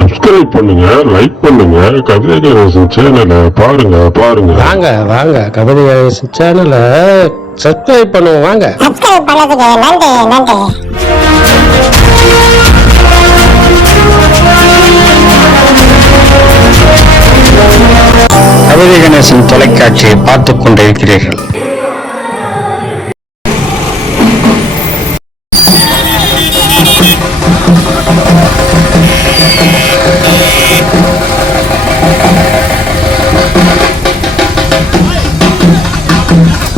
Subscribe பண்ணுங்க like பண்ணுங்க கவிதை கணேசன் சேனலை பாருங்க பாருங்க. வாங்க வாங்க கபடி கணேசன் சேனலை சப்ஸ்கிரைப் பண்ணுவோம் வாங்க. சப்ஸ்கிரைப் பண்ணதுக்கு நன்றி நன்றி கவிதை கணேசன் தொலைக்காட்சியை பார்த்துக் கொண்டிருக்கிறீர்கள்.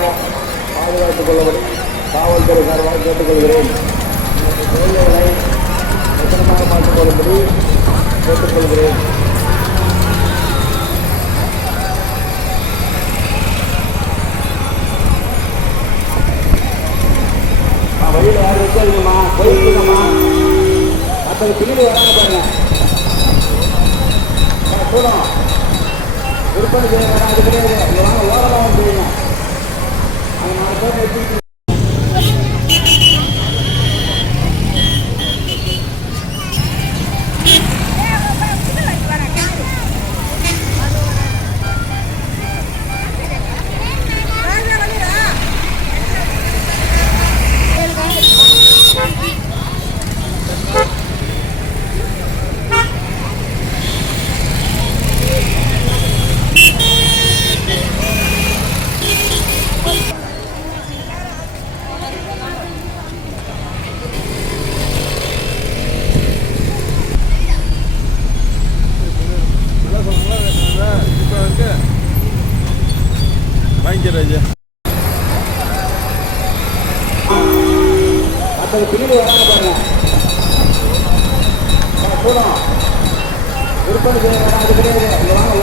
பத்திரமாக பாதுகாத்துக் கொள்ளவும் காவல்துறை சார்பாக கேட்டுக்கொள்கிறேன் குழந்தைகளை பத்திரமாக பார்த்துக் கொள்ளும்படி கேட்டுக்கொள்கிறேன் வழியில் யாரும் இருக்காதுங்கம்மா போயிருக்கீங்கம்மா மற்றது பின்னாடி வராங்க பாருங்க கூடம் விற்பனை செய்ய வராங்க கிடையாது இங்க வாங்க ஓரமாக Gracias. மற்றது பின்னாடி வராங்க பாருங்க கூடம் விற்பனை செய்ய அது கிடையாது வாங்க